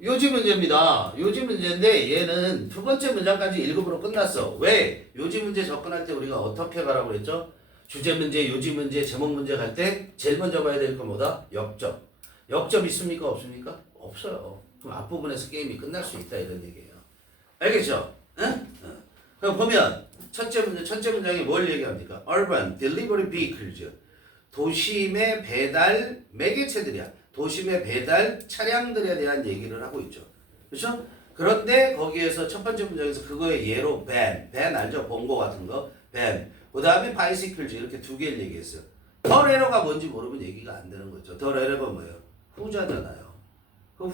요지 문제입니다. 요지 문제인데 얘는 두 번째 문장까지 1급으로 끝났어. 왜? 요지 문제 접근할 때 우리가 어떻게 가라고 그랬죠? 주제 문제, 요지 문제, 제목 문제 갈 때 제일 먼저 봐야 될 건 뭐다? 역점. 역점 있습니까? 없습니까? 없어요. 그럼 앞부분에서 게임이 끝날 수 있다 이런 얘기예요. 알겠죠? 응? 그럼 보면 첫째 문장이 뭘 얘기합니까? Urban Delivery Vehicles. 도심의 배달 매개체들이야. 도심의 배달 차량들에 대한 얘기를 하고 있죠. 그렇죠? 그런데 거기에서 첫 번째 문장에서 그거의 예로 밴 알죠? 봉고 같은 거. 밴. 그 다음에 바이시클즈 이렇게 두 개를 얘기했어요. 더 레러가 뭔지 모르면 얘기가 안 되는 거죠. 더 레러가 뭐예요? 후자잖아요. 그럼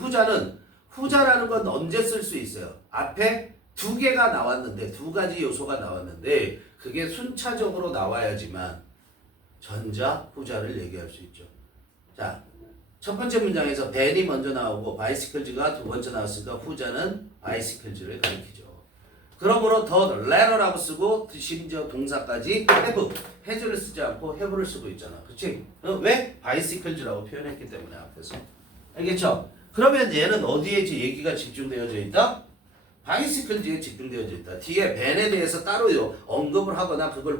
후자라는 건 언제 쓸 수 있어요? 앞에 두 개가 나왔는데 두 가지 요소가 나왔는데 그게 순차적으로 나와야지만 전자, 후자를 얘기할 수 있죠. 자, 첫 번째 문장에서 밴이 먼저 나오고 바이시클즈가 두 번째 나왔으니까 후자는 바이시클즈를 가리키죠. 그러므로 더 letter라고 쓰고 심지어 동사까지 have를 쓰지 않고 have를 쓰고 있잖아. 그치? 왜? 바이시클즈라고 표현했기 때문에 앞에서. 알겠죠? 그러면 얘는 어디에 얘기가 집중되어져 있다? 바이시클즈에 집중되어져 있다. 뒤에 밴에 대해서 따로 언급을 하거나 그걸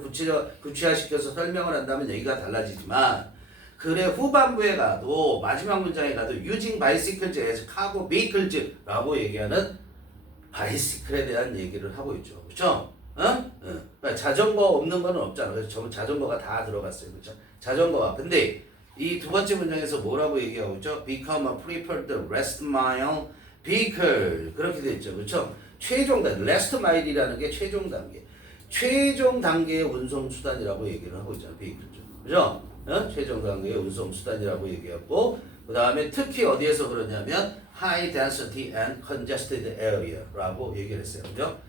구체화시켜서 설명을 한다면 얘기가 달라지지만 글의 후반부에 가도 마지막 문장에 가도 using bicycles as cargo vehicles라고 얘기하는 바이시클에 대한 얘기를 하고 있죠. 그렇죠? 그러니까 자전거 없는 거는 없잖아. 그래서 자전거가 다 들어갔어요. 그렇죠? 자전거가. 근데 이 두 번째 문장에서 뭐라고 얘기하고 있죠? Become a preferred last mile vehicle. 그렇게 돼 있죠. 그렇죠? 최종 단계, last mile이라는 게 최종 단계. 최종 단계의 운송 수단이라고 얘기를 하고 있잖아요. vehicle죠. 그죠? 최종 단계의 운송 수단이라고 얘기했고, 그 다음에 특히 어디에서 그러냐면 high density and congested area라고 얘기를 했어요. 그죠?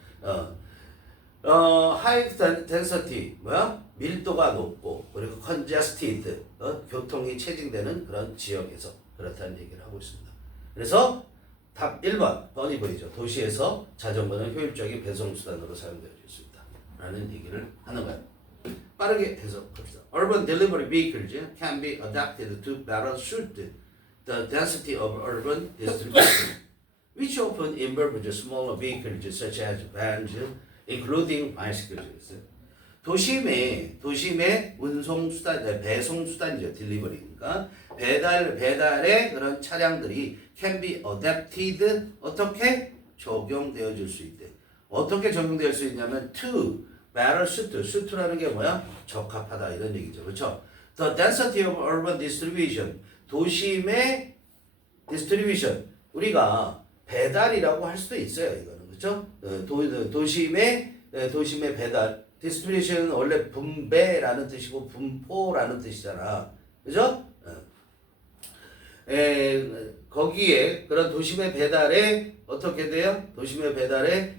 high density 뭐야? 밀도가 높고 그리고 congested 교통이 체증되는 그런 지역에서 그렇다는 얘기를 하고 있습니다. 그래서 답 1번 뻔히 보이죠. 도시에서 자전거는 효율적인 배송수단으로 사용되어질 수 있다 라는 얘기를 하는 거예요. 빠르게 해석합시다. Urban delivery vehicles can be adapted to better suit the density of urban distribution, which often involves smaller vehicles such as vans, including bicycles. 도심의 운송 수단, 배송 수단이죠. 딜리버리니까 배달의 그런 차량들이 can be adapted 어떻게 적용되어질 수 있대. 어떻게 적용될 수 있냐면 to better suit라는 게 뭐야? 적합하다 이런 얘기죠. 그렇죠? The density of urban distribution 도심의 distribution 우리가 배달이라고 할 수도 있어요. 이거는 그렇죠? 도심의 배달 distribution은 원래 분배라는 뜻이고 분포라는 뜻이잖아. 그죠? 거기에 그런 도심의 배달에 어떻게 돼요? 도심의 배달에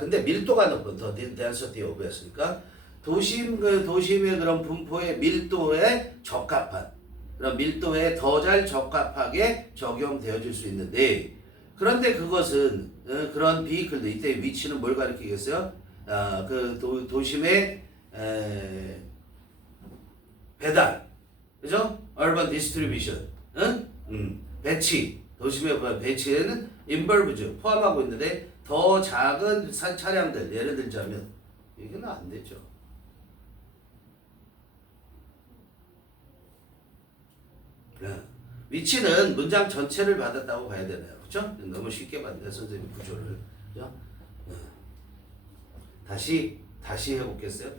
근데 밀도가 높은 더 density of였으니까 도심의 그런 분포의 밀도에 적합한 그런 밀도에 더 잘 적합하게 적용되어질 수 있는데 그런데 그것은 그런 비클들 이때 위치는 뭘 가리키겠어요? 그 도심의 배달, 그죠? urban distribution, 배치, 도심의 배치에는 involves 포함하고 있는데 더 작은 차량들 예를 들자면 이게는 안 되죠. 위치는 문장 전체를 받았다고 봐야 되나요? 그렇죠? 너무 쉽게 봤네 선생님 구조를. 그죠? 다시 해보겠어요.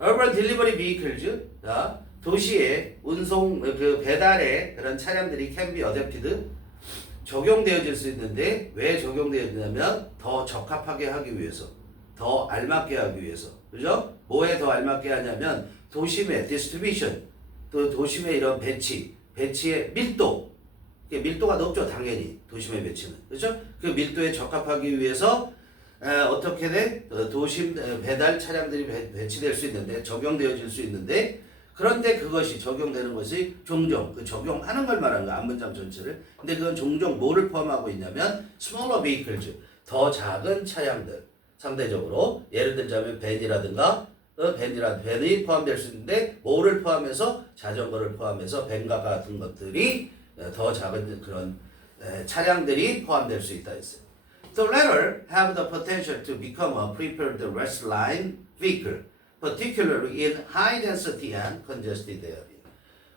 Urban Delivery Vehicles, 자, 도시의 운송 그 배달의 그런 차량들이 can be adapted 적용되어질 수 있는데 왜 적용되어지냐면 더 적합하게 하기 위해서, 더 알맞게 하기 위해서, 그죠? 뭐에 더 알맞게 하냐면 도심의 distribution, 또 도심의 이런 배치의 밀도가 높죠 당연히 도심의 배치는, 그죠? 그 밀도에 적합하기 위해서 어떻게 돼? 도심 배달 차량들이 배치될 수 있는데 적용되어질 수 있는데 그런데 그것이 적용되는 것이 종종 그 적용하는 걸 말하는 거야 앞문장 전체를. 근데 그건 종종 뭐를 포함하고 있냐면 smaller vehicles 더 작은 차량들 상대적으로 예를 들자면 밴이라든가 밴이 포함될 수 있는데 뭐를 포함해서 자전거를 포함해서 밴과 같은 것들이 더 작은 그런 차량들이 포함될 수 있다 했어요. The latter have the potential to become a prepared rest line vehicle, particularly in high density and congested area.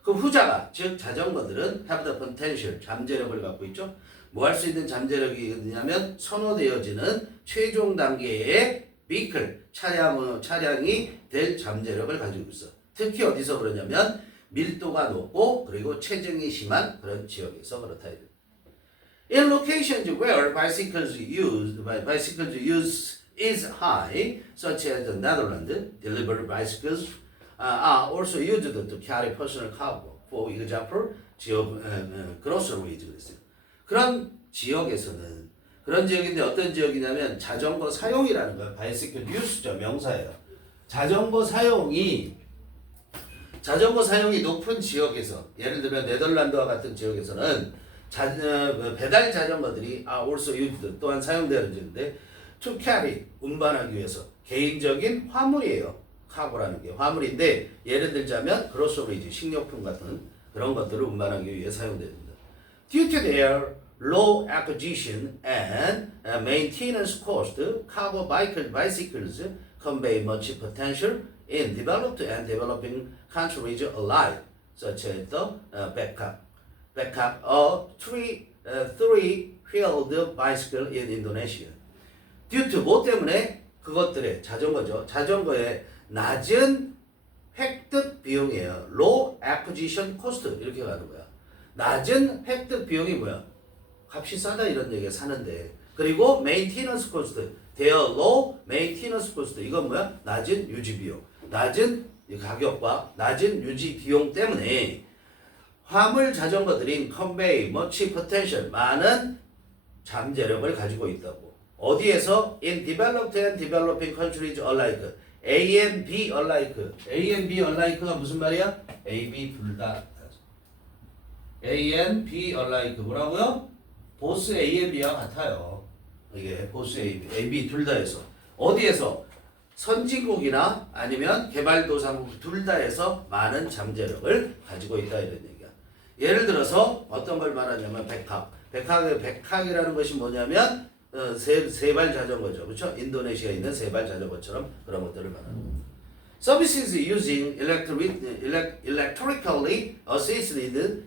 그 후자가 즉 자전거들은 have the potential 잠재력을 갖고 있죠. 뭐 할 수 있는 잠재력이 있냐면 선호되어지는 최종 단계의 vehicle 차량이 될 잠재력을 가지고 있어. 특히 어디서 그러냐면 밀도가 높고 그리고 체증이 심한 그런 지역에서 그렇다. In locations where bicycles use is high, such as the Netherlands, delivery bicycles are also used to carry personal cargo. For example, groceries 그랬어요. 그런 지역에서는 그런 지역인데 어떤 지역이냐면 자전거 사용이라는 거예요. bicycle use죠, 명사예요. 자전거 사용이 높은 지역에서 예를 들면 네덜란드와 같은 지역에서는 배달 자전거들이 also used 또한 사용되어지는데 to carry 운반하기 위해서 개인적인 화물이에요. 카고라는 게 화물인데 예를 들자면 그로서리지 식료품 같은 그런 것들을 운반하기 위해 사용됩니다. Due to their low acquisition and maintenance cost, cargo bicycles convey much potential in developed and developing countries alike, such as the backup or three-wheeled bicycle in Indonesia. Due to 뭐 때문에 그것들의 자전거죠. 자전거의 낮은 획득 비용이에요. Low acquisition cost 이렇게 가는 거야. 낮은 획득 비용이 뭐야? 값이 싸다 이런 얘기야 사는데. 그리고 maintenance cost, their low maintenance cost 이건 뭐야? 낮은 유지 비용. 낮은 가격과 낮은 유지 비용 때문에 화물 자전거들인 convey much potential 많은 잠재력을 가지고 있다고. 어디에서? In developed and developing countries alike. A and B alike. A and B alike가 무슨 말이야? A, B 둘 다. A and B alike 뭐라고요? 보스 A and B와 같아요. 이게 보스 A, B 둘 다에서. 어디에서? 선진국이나 아니면 개발도상국 둘 다에서 많은 잠재력을 가지고 있다 이런 얘기야. 예를 들어서 어떤 걸 말하냐면 백학이라는 것이 뭐냐면 세발 자전거죠. 그렇죠? 인도네시아에 있는 세발 자전거처럼 그런 것들을 말하는 거예요. Services using electrically assisted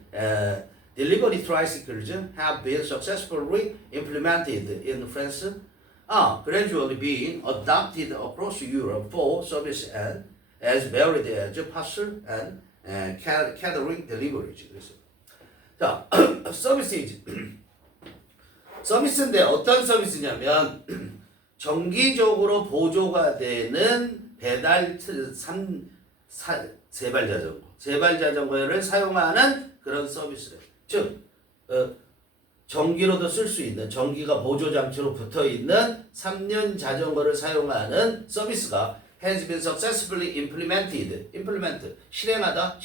delivery tricycles have been successfully implemented in France are gradually being adopted across Europe for service and as varied as parcel and catering deliveries. 그래서 자, 서비스인데 어떤 서비스냐면 정기적으로 보조가 되는 배달 세발 자전거를 사용하는 그런 서비스래. 즉 전기로도 쓸 수 있는 전기가 보조 장치로 붙어 있는 3년 자전거를 사용하는 서비스가 has been successfully implemented. 시행하다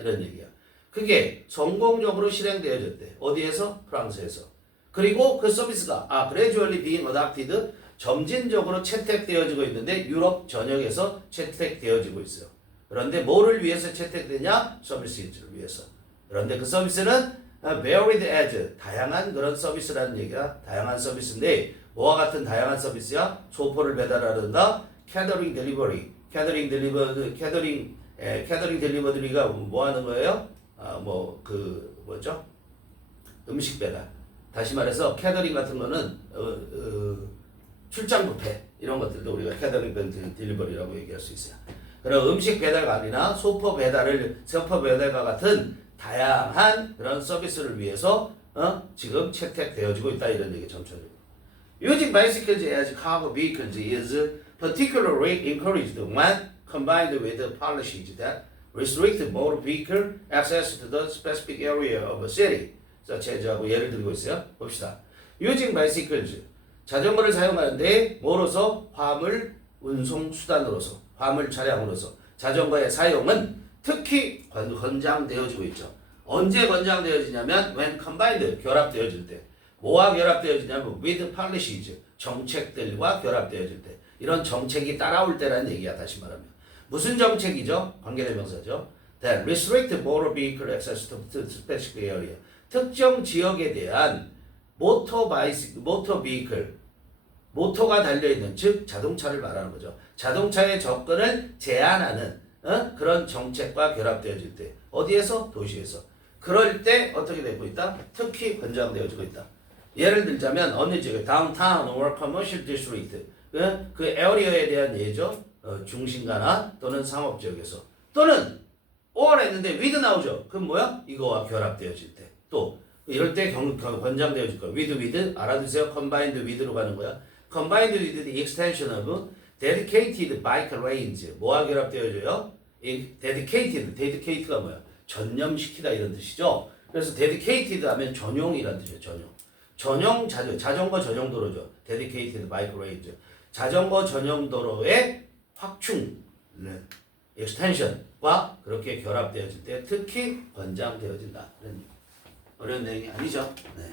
이런 얘기야. 그게 성공적으로 실행되어졌대. 어디에서? 프랑스에서. 그리고 그 서비스가 gradually being adopted 점진적으로 채택되어지고 있는데 유럽 전역에서 채택되어지고 있어요. 그런데 뭐를 위해서 채택되냐? 서비스를 위해서. 그런데 그 서비스는 varied as 다양한 그런 서비스라는 얘기야. 다양한 서비스인데 뭐와 같은 다양한 서비스야? 소포를 배달하는다. 캐더링 딜리버리가 뭐 하는 거예요? 음식 배달. 다시 말해서 캐더링 같은 거는 출장 뷔페 이런 것들도 우리가 캐더링 딜리버리라고 얘기할 수 있어요. 그런 음식 배달관이나 소포 배달과 같은 다양한 그런 서비스를 위해서 지금 채택되어지고 있다 이런 얘기 전체적으로. Using bicycles as cargo vehicles is particularly encouraged when combined with policies that restrict motor vehicle access to the specific area of a city. 자체하고 예를 들고 있어요. 봅시다. Using bicycles 자전거를 사용하는데 뭐로서? 화물 운송 수단으로서 화물 차량으로서 자전거의 사용은 특히 권장되어지고 있죠. 언제 권장되어지냐면 when combined 결합되어질 때. 뭐와 결합되어지냐면 with policies 정책들과 결합되어질 때. 이런 정책이 따라올 때라는 얘기야. 다시 말하면 무슨 정책이죠? 관계대명사죠. That restrict motor vehicle access to specific area. 특정 지역에 대한 모터 비클, 모터가 달려있는, 즉 자동차를 말하는 거죠. 자동차의 접근을 제한하는 그런 정책과 결합되어질 때, 어디에서? 도시에서. 그럴 때 어떻게 되고 있다? 특히 권장되어지고 있다. 예를 들자면 어느 지역, 다운타운 or commercial district, 그 에어리어에 대한 예죠. 중심가나 또는 상업지역에서, 또는 or 했는데 with 나오죠. 그럼 뭐야? 이거와 결합되어질 때. 또 이럴 때 권장되어질 거야. with 알아두세요. combined with로 가는 거야. combined with the extension of dedicated bike lanes. 뭐와 결합되어져요? dedicated가 뭐야? 전념시키다 이런 뜻이죠. 그래서 dedicated 하면 전용이라는 뜻이에요. 전용 자전거 전용 도로죠. dedicated bike lanes. 자전거 전용 도로의 확충, extension과 그렇게 결합되어질 때 특히 권장되어진다. 어려운 내용이 아니죠. 네.